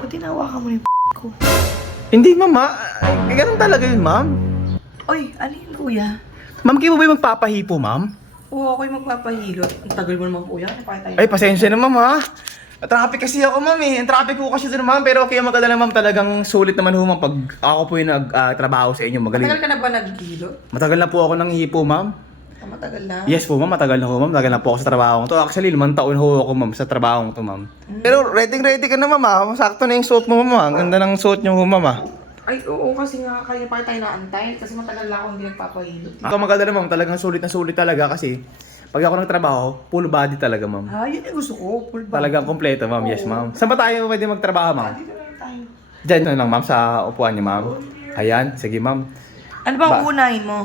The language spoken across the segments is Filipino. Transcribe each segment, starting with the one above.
Ba't tinawakan mo yung ko? Hindi, ma'am, ha? Ay, ganun talaga yun, ma'am. Oy, alin kuya? Ma'am, kayo ba yung magpapahipo, ma'am? Oo, ako'y magpapahilot. Ang tagal mo naman kuya. Napakita Ay, pasensya na, ma'am, ha? Traffic kasi ako, ma'am, eh. Traffic ko kasi doon, ma'am. Pero kaya magkadala, ma'am, talagang sulit naman ho, ma'am, pag ako po yung nag-trabaho sa inyo. Magaling. Matagal ka na ba naghilot? Matagal na po ako nang hipo, ma'am. Ah, matagal na. Yes po, ma'am. Matagal na ho, ma'am. Matagal na po ako sa trabaho ko to. Actually, limang taon ho ako, ma'am, sa trabaho ko to, ma'am. Pero ready ready ka na, ma'am, ha? Sakto na yung suot mo, ma'am, ha? Ang ganda ng suot niyo, ho, ma'am, ha? Ay, oo, kasi nga kaya pa tayo naantay. Kasi matagal na ako hindi nagpapahilot. Ako maganda na, ma'am. Talagang sulit na sulit talaga kasi pag ako nagtrabaho, full body talaga, ma'am. Ah, yun yung gusto ko. Full body. Talagang kompleto, ma'am. Yes, ma'am. Saan ba tayo pwede magtrabaho, ma'am? Dito na lang tayo. Diyan na lang, ma'am, sa upuan niyo, ma'am. Ayan, sige, ma'am. Ano bang Ba- unahin mo?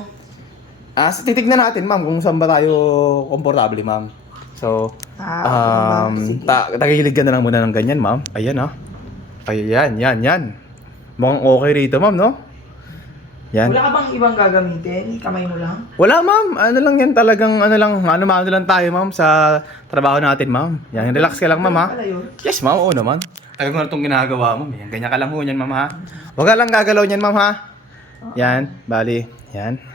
Ah, titignan natin, ma'am, kung saan ba tayo komportable, ma'am. So, Ah, um, Sige. ta tagilig ka na lang muna ng ganyan, ma'am. Ayan, ah. Ayan, yan, yan. Mukhang okay rito, ma'am, no? Yan. Wala ka bang ibang gagamitin? Kamay mo lang? Wala, ma'am. Ano lang yan, talagang, ano lang, ano ano lang tayo, ma'am, sa trabaho natin, ma'am. Yan, relax ka lang, ma'am, ha? Yun? Yes, ma'am. Oo naman. Tagal ko na itong ginagawa mo. Yan, ganyan ka lang ho yan, ma'am, ha? Huwag ka lang gagalaw niyan, ma'am, ha? Yan, bali. Yan.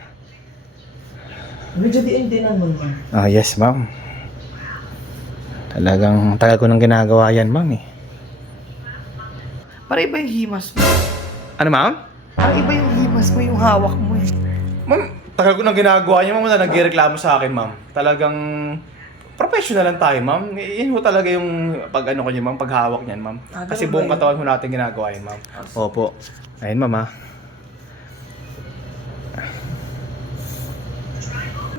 Medyo diin-dinan mo naman. Ah, yes, ma'am. Talagang tagal ko nang ginagawa yan, ma'am, eh. Para iba yung himas mo. Ano, ma'am? Para iba yung himas mo, yung hawak mo eh. Ma'am, tagal ko nang ginagawa yan, ma'am, na nagreklamo sa akin, ma'am. Talagang professional lang tayo, ma'am. Yan ho talaga yung pag ano ko niya, ma'am, paghawak niyan, ma'am. Ah, Kasi buong yun? katawan ho natin ginagawa yan, ma'am. Opo. Ayun, ma'am,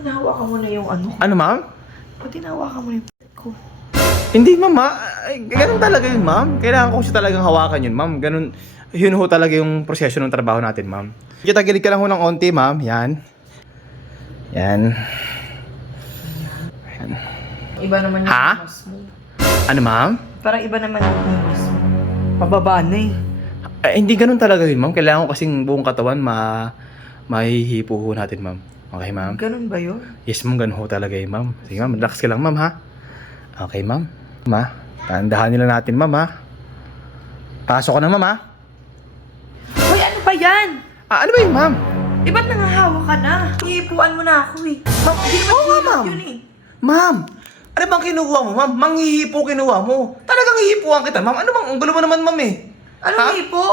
Hinahawakan mo na yung ano. Ano, ma'am? Ba't hinahawakan mo yung ko? Hindi, ma'am? Ay, ganun talaga yun, ma'am. Kailangan ko siya talagang hawakan yun, ma'am. Ganun, yun ho talaga yung proseso ng trabaho natin, ma'am. Kita gilid ka lang ho ng onti, ma'am. Yan. Yan. Iba naman yung Ha? himas mo. Ano, ma'am? Parang iba naman yung himas mo. Pababa na eh. Ay, hindi ganun talaga yun, ma'am. Kailangan ko kasing buong katawan ma mahihipo ho natin, ma'am. Okay, ma'am? Ganun ba yun? Yes, ma'am. Ganun ho talaga yun, ma'am. Sige, ma'am. Relax ka lang, ma'am, ha? Okay, ma'am. Ma, tandahan nila natin, ma'am, ha? Pasok ka na, ma'am, ha? Hoy, ano ba yan? Ah, ano ba yun, ma'am? Eh, ba't nangahawa ka na? Iipuan mo na ako eh. Ma'am, hindi naman hilot ma'am. yun eh. Ma'am! Ano bang kinuha mo, ma'am? Manghihipo kinuha mo. Talagang hihipuan kita, ma'am. Ano bang, ang gulo mo naman, ma'am, eh. Anong Ha? hipo?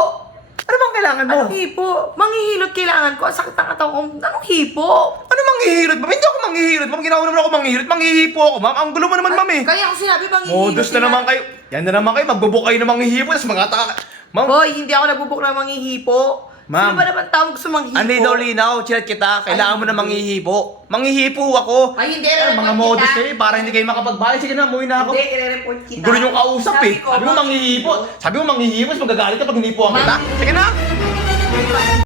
Ano bang kailangan mo? Anong hipo? Manghihilot kailangan ko. Ang sakit ng katawan ko. Anong hipo? Ano manghihirot, ma'am? Hindi ako manghihirot, ma'am. Ginawa naman ako manghihirot. Manghihipo ako, ma'am. Ang gulo mo naman, ma'am, eh. Kaya ako sinabi bang hihilot Modus na naman kayo. Yan na naman kayo. Magbubuk kayo ng manghihipo. Tapos mga taka... Ma'am, Hoy, hindi ako nagbubuk ng manghihipo. Ma'am. Sino ba naman tawag gusto manghihipo? Ano daw linaw, chinat kita, kailangan mo na manghihipo. Manghihipo ako. Ay, hindi. Eh, mga modus kayo, para hindi kayo makapagbayad. Sige na, umuwi na ako. Hindi, i-report kita. Gulo yung kausap Sabi eh. ko, Sabi mo manghihipo. Sabi mo manghihipo, tapos magagalit ka pag hinipo ang kita. Sige na.